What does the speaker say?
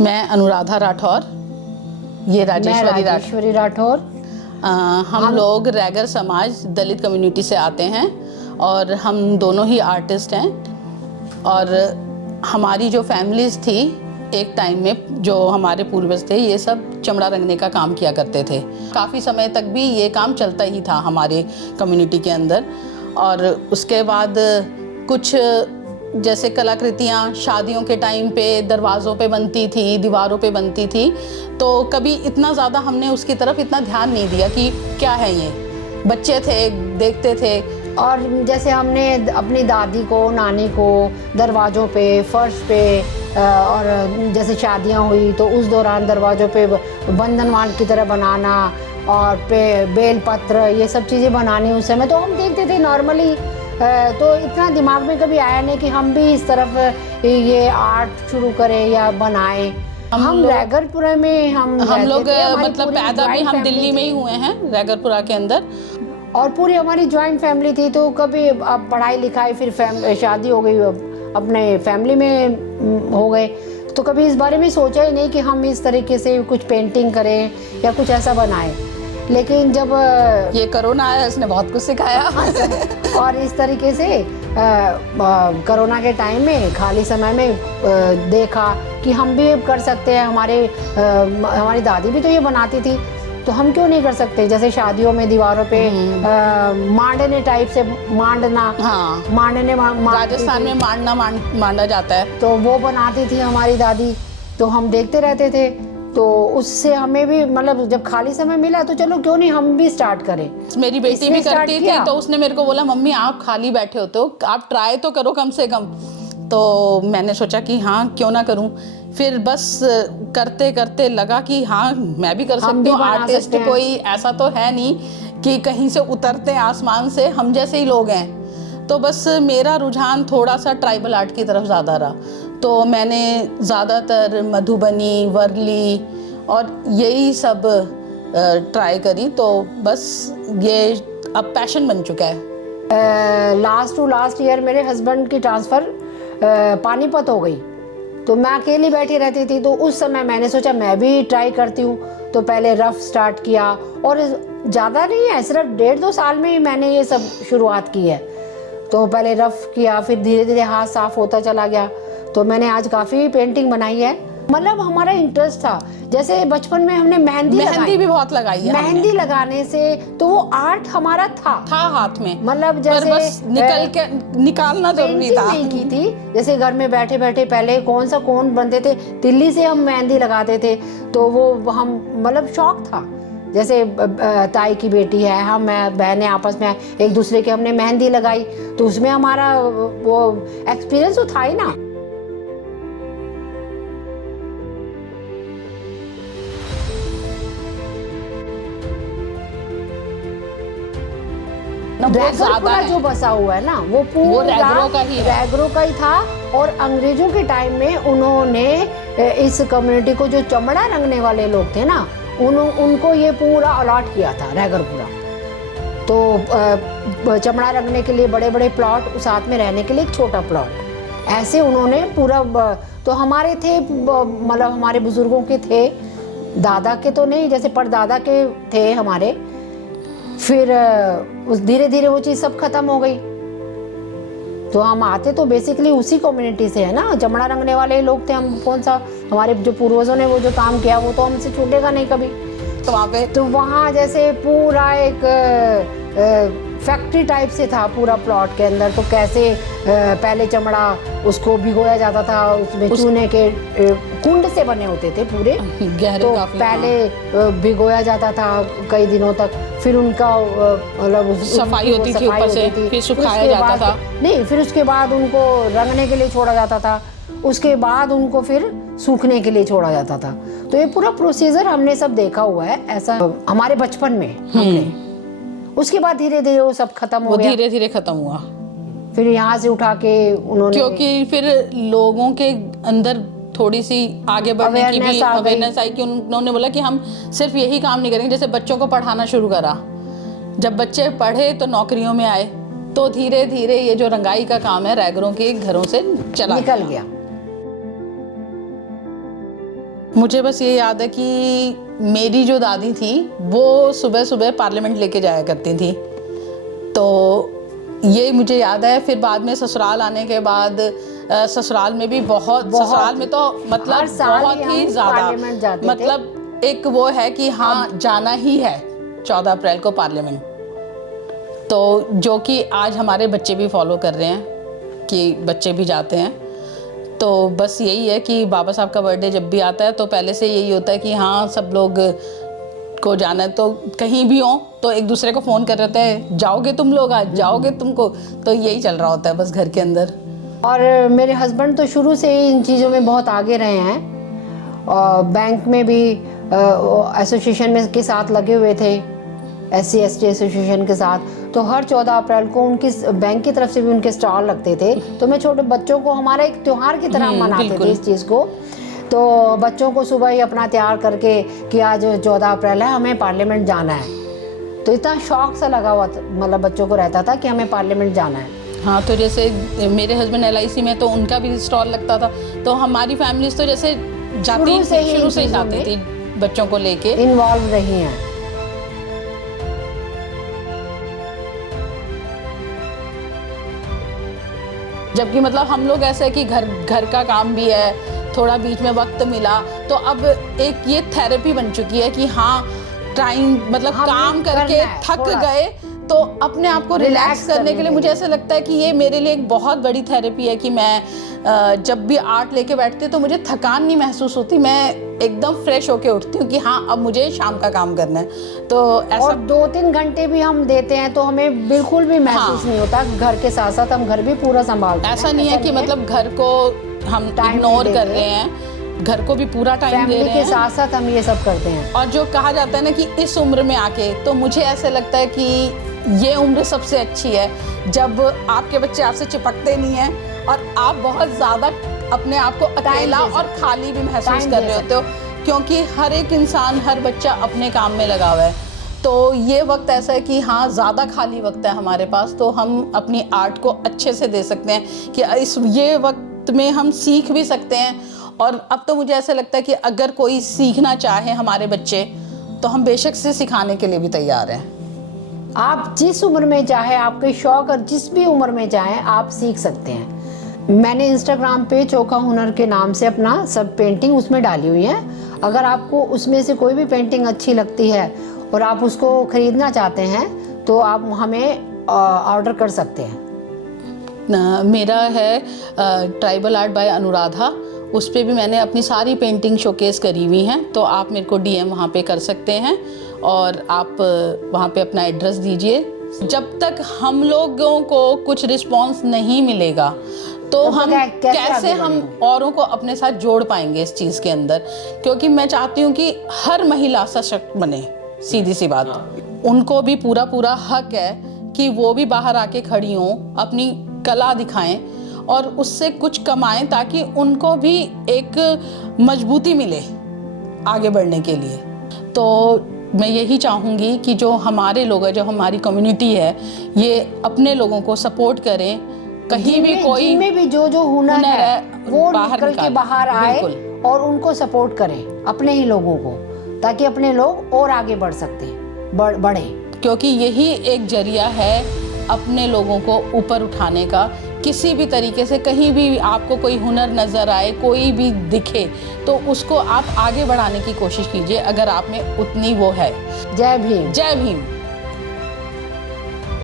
मैं अनुराधा राठौर, ये राजेश्वरी राठौर। हम लोग रैगर समाज दलित कम्युनिटी से आते हैं और हम दोनों ही आर्टिस्ट हैं। और हमारी जो फैमिलीज़ थी एक टाइम में, जो हमारे पूर्वज थे, ये सब चमड़ा रंगने का काम किया करते थे। काफ़ी समय तक भी ये काम चलता ही था हमारे कम्युनिटी के अंदर। और उसके बाद कुछ जैसे कलाकृतियाँ शादियों के टाइम पे दरवाज़ों पे बनती थी, दीवारों पे बनती थी, तो कभी इतना ज़्यादा हमने उसकी तरफ इतना ध्यान नहीं दिया कि क्या है ये। बच्चे थे, देखते थे। और जैसे हमने अपनी दादी को, नानी को दरवाज़ों पे, फर्श पे, और जैसे शादियां हुई तो उस दौरान दरवाज़ों पे बंधनवान की तरह बनाना और बेल पत्र, ये सब चीज़ें बनानी उस समय तो हम देखते थे नॉर्मली। तो इतना दिमाग में कभी आया नहीं कि हम भी इस तरफ ये आर्ट शुरू करें या बनाएं। हम रैगरपुरा में हम लोग मतलब पैदा भी हम दिल्ली में ही हुए हैं, रैगरपुरा के अंदर। और पूरी हमारी जॉइंट फैमिली थी, तो कभी अब पढ़ाई लिखाई, फिर शादी हो गई, अपने फैमिली में हो गए, तो कभी इस बारे में सोचा ही नहीं कि हम इस तरीके से कुछ पेंटिंग करें या कुछ ऐसा बनाएं। लेकिन जब ये कोरोना आया, इसने बहुत कुछ सिखाया। और इस तरीके से कोरोना के टाइम में खाली समय में देखा कि हम भी कर सकते हैं। हमारी दादी भी तो ये बनाती थी, तो हम क्यों नहीं कर सकते। जैसे शादियों में दीवारों पे मांडने टाइप से मांडना, हाँ, मांडने राजस्थान में मांडा जाता है, तो वो बनाती थी हमारी दादी, तो हम देखते रहते थे। तो उससे हमें भी मतलब जब खाली समय मिला तो चलो क्यों नहीं हम भी स्टार्ट करें। मेरी बेटी भी करती थी, तो उसने मेरे को बोला, मम्मी आप खाली बैठे होते हो, आप ट्राई तो करो कम से कम। तो मैंने सोचा कि हाँ क्यों ना करूं। फिर बस करते करते लगा कि हाँ मैं भी कर सकती हूँ। आर्टिस्ट कोई ऐसा तो है नहीं कि कहीं से उतरते आसमान से, हम जैसे ही लोग हैं। तो बस मेरा रुझान थोड़ा सा ट्राइबल आर्ट की तरफ ज़्यादा रहा, तो मैंने ज़्यादातर मधुबनी, वर्ली और यही सब ट्राई करी। तो बस ये अब पैशन बन चुका है। लास्ट ईयर मेरे हस्बैंड की ट्रांसफ़र पानीपत हो गई, तो मैं अकेली बैठी रहती थी। तो उस समय मैंने सोचा मैं भी ट्राई करती हूँ। तो पहले रफ स्टार्ट किया, और ज़्यादा नहीं है, सिर्फ 1.5-2 साल में ही मैंने ये सब शुरुआत की है। तो पहले रफ किया, फिर धीरे धीरे हाथ साफ होता चला गया। तो मैंने आज काफ़ी पेंटिंग बनाई है। मतलब हमारा इंटरेस्ट था। जैसे बचपन में हमने मेहंदी भी बहुत लगाई है। मेहंदी लगाने से तो वो आर्ट हमारा था हाथ में, मतलब जैसे बस निकालना जरूरी था। नहीं की थी। जैसे घर में बैठे बैठे पहले कौन बनते थे, तिल्ली से हम मेहंदी लगाते थे, तो वो हम मतलब शौक था। जैसे ताई की बेटी है, हम बहनें आपस में एक दूसरे के हमने मेहंदी लगाई, तो उसमें हमारा वो एक्सपीरियंस तो था ही ना। रैगरपुरा जो बसा हुआ है ना, वो पूरा रैगरों का ही था। और अंग्रेजों के टाइम में उन्होंने इस कम्युनिटी को, जो चमड़ा रंगने वाले लोग थे ना, उनको ये पूरा अलॉट किया था रैगरपुरा। तो चमड़ा रंगने के लिए बड़े बड़े प्लॉट, साथ में रहने के लिए एक छोटा प्लॉट, ऐसे उन्होंने पूरा। तो हमारे थे, मतलब हमारे बुजुर्गों के थे, दादा के तो नहीं, जैसे परदादा के थे हमारे। फिर उस धीरे धीरे वो चीज़ सब खत्म हो गई। तो हम आते तो बेसिकली उसी कम्युनिटी से है ना, चमड़ा रंगने वाले लोग थे हम। कौन सा हमारे जो पूर्वजों ने वो जो काम किया वो तो हमसे छूटेगा नहीं कभी। तो वहाँ जैसे पूरा एक फैक्ट्री टाइप से था पूरा प्लॉट के अंदर। तो कैसे पहले चमड़ा उसको भिगोया जाता था, उसमें चूने के कुंड से बने होते थे पूरे, तो पहले भिगोया जाता था कई दिनों तक। फिर उनका मतलब सफाई होती थी ऊपर से, फिर सुखाया जाता था। नहीं, फिर उसके बाद उनको रंगने के लिए छोड़ा जाता था, उसके बाद उनको फिर सूखने के लिए छोड़ा जाता था। तो ये पूरा प्रोसीजर हमने सब देखा हुआ है ऐसा हमारे बचपन में हमने। उसके बाद धीरे धीरे वो सब खत्म हो गया, धीरे धीरे खत्म हुआ। फिर यहाँ से उठा के उन्होंने, क्योंकि फिर लोगों के अंदर थोड़ी सी आगे बढ़ने की भी अवेयरनेस आई कि उन्होंने बोला कि हम सिर्फ यही काम नहीं करेंगे। जैसे बच्चों को पढ़ाना शुरू करा, जब बच्चे पढ़े तो नौकरियों में आए, तो धीरे धीरे ये जो रंगाई का काम है रैगरों के घरों से निकल गया। मुझे बस ये याद है कि मेरी जो दादी थी वो सुबह सुबह पार्लियामेंट लेके जाया करती थी, तो ये मुझे याद है। फिर बाद में ससुराल आने के बाद ससुराल में भी बहुत ससुराल में तो मतलब हर साल बहुत ही पार्लियामेंट ज़्यादा जाते थे। मतलब एक वो है कि हाँ जाना ही है 14 अप्रैल को पार्लियामेंट, तो जो कि आज हमारे बच्चे भी फॉलो कर रहे हैं कि बच्चे भी जाते हैं। तो बस यही है कि बाबा साहब का बर्थडे जब भी आता है तो पहले से यही होता है कि हाँ सब लोग को जाना है, तो कहीं भी हो तो एक दूसरे को फ़ोन कर रहे हैं, जाओगे तुम लोग, आज जाओगे तुमको, तो यही चल रहा होता है बस घर के अंदर। और मेरे हस्बैंड तो शुरू से ही इन चीज़ों में बहुत आगे रहे हैं, और बैंक में भी एसोसिएशन में के साथ लगे हुए थे, SC ST एसोसिएशन के साथ। तो हर 14 अप्रैल को उनकी बैंक की तरफ से भी उनके स्टॉल लगते थे, तो मैं छोटे बच्चों को हमारा एक त्योहार की तरह मनाते थे इस चीज़ को। तो बच्चों को सुबह ही अपना तैयार करके कि आज 14 अप्रैल है, हमें पार्लियामेंट जाना है, तो इतना शौक सा लगा हुआ मतलब बच्चों को रहता था कि हमें पार्लियामेंट जाना है। हाँ, तो जैसे मेरे हस्बैंड LIC में, तो उनका भी स्टॉल लगता था, तो हमारी फैमिलीज तो जैसे जाती शुरू से ही जाती थी बच्चों को लेके, इन्वॉल्व रही हैं। जबकि मतलब हम लोग ऐसे है कि घर का काम भी है, थोड़ा बीच में वक्त मिला, तो अब एक ये थेरेपी बन चुकी है कि हाँ टाइम मतलब काम करके थक गए तो अपने आप को रिलैक्स करने के लिए मुझे ऐसा लगता है कि ये मेरे लिए एक बहुत बड़ी थेरेपी है कि मैं जब भी आर्ट लेके बैठती हूँ तो मुझे थकान नहीं महसूस होती, मैं एकदम फ्रेश होके उठती हूँ कि हाँ अब मुझे शाम का काम करना है। तो ऐसा और 2-3 घंटे भी हम देते हैं तो हमें बिल्कुल भी महसूस नहीं होता, घर के साथ साथ हम घर भी पूरा संभालते हैं। ऐसा नहीं है कि मतलब घर को हम इग्नोर कर रहे हैं, घर को भी पूरा टाइम दे रहे हैं, फैमिली के साथ साथ हम ये सब करते हैं। और जो कहा जाता है ना कि इस उम्र में आके, तो मुझे ऐसे लगता है कि ये उम्र सबसे अच्छी है जब आपके बच्चे आपसे चिपकते नहीं हैं और आप बहुत ज़्यादा अपने आप को अकेला और खाली भी महसूस कर रहे होते हो, क्योंकि हर एक इंसान, हर बच्चा अपने काम में लगा हुआ है। तो ये वक्त ऐसा है कि हाँ ज़्यादा खाली वक्त है हमारे पास, तो हम अपनी आर्ट को अच्छे से दे सकते हैं कि ये वक्त में हम सीख भी सकते हैं। और अब तो मुझे ऐसा लगता है कि अगर कोई सीखना चाहे हमारे बच्चे, तो हम बेशक से सिखाने के लिए भी तैयार हैं। आप जिस उम्र में चाहे, आपके शौक और जिस भी उम्र में चाहे आप सीख सकते हैं। मैंने इंस्टाग्राम पे चोखा हुनर के नाम से अपना सब पेंटिंग उसमें डाली हुई है। अगर आपको उसमें से कोई भी पेंटिंग अच्छी लगती है और आप उसको खरीदना चाहते हैं तो आप हमें ऑर्डर कर सकते हैं। मेरा है ट्राइबल आर्ट बाय अनुराधा, उस पर भी मैंने अपनी सारी पेंटिंग शोकेस करी हुई हैं, तो आप मेरे को DM वहाँ पे कर सकते हैं और आप वहाँ पे अपना एड्रेस दीजिए। जब तक हम लोगों को कुछ रिस्पांस नहीं मिलेगा तो हम कैसे हम औरों को अपने साथ जोड़ पाएंगे इस चीज़ के अंदर, क्योंकि मैं चाहती हूँ कि हर महिला सशक्त बने, सीधी सी बात। उनको भी पूरा हक है कि वो भी बाहर आके खड़ी हों, अपनी कला दिखाएं और उससे कुछ कमाएं, ताकि उनको भी एक मजबूती मिले आगे बढ़ने के लिए। तो मैं यही चाहूँगी कि जो हमारे लोग हैं, जो हमारी कम्युनिटी है, ये अपने लोगों को सपोर्ट करें। कहीं भी कोई जिनमें भी जो हुनर है वो निकल के बाहर आए और उनको सपोर्ट करें, अपने ही लोगों को, ताकि अपने लोग और आगे बढ़ सकते हैं, बढ़े। क्योंकि यही एक जरिया है अपने लोगों को ऊपर उठाने का। किसी भी तरीके से कहीं भी आपको कोई हुनर नज़र आए, कोई भी दिखे, तो उसको आप आगे बढ़ाने की कोशिश कीजिए, अगर आप में उतनी वो है। जय भीम। जय भीम।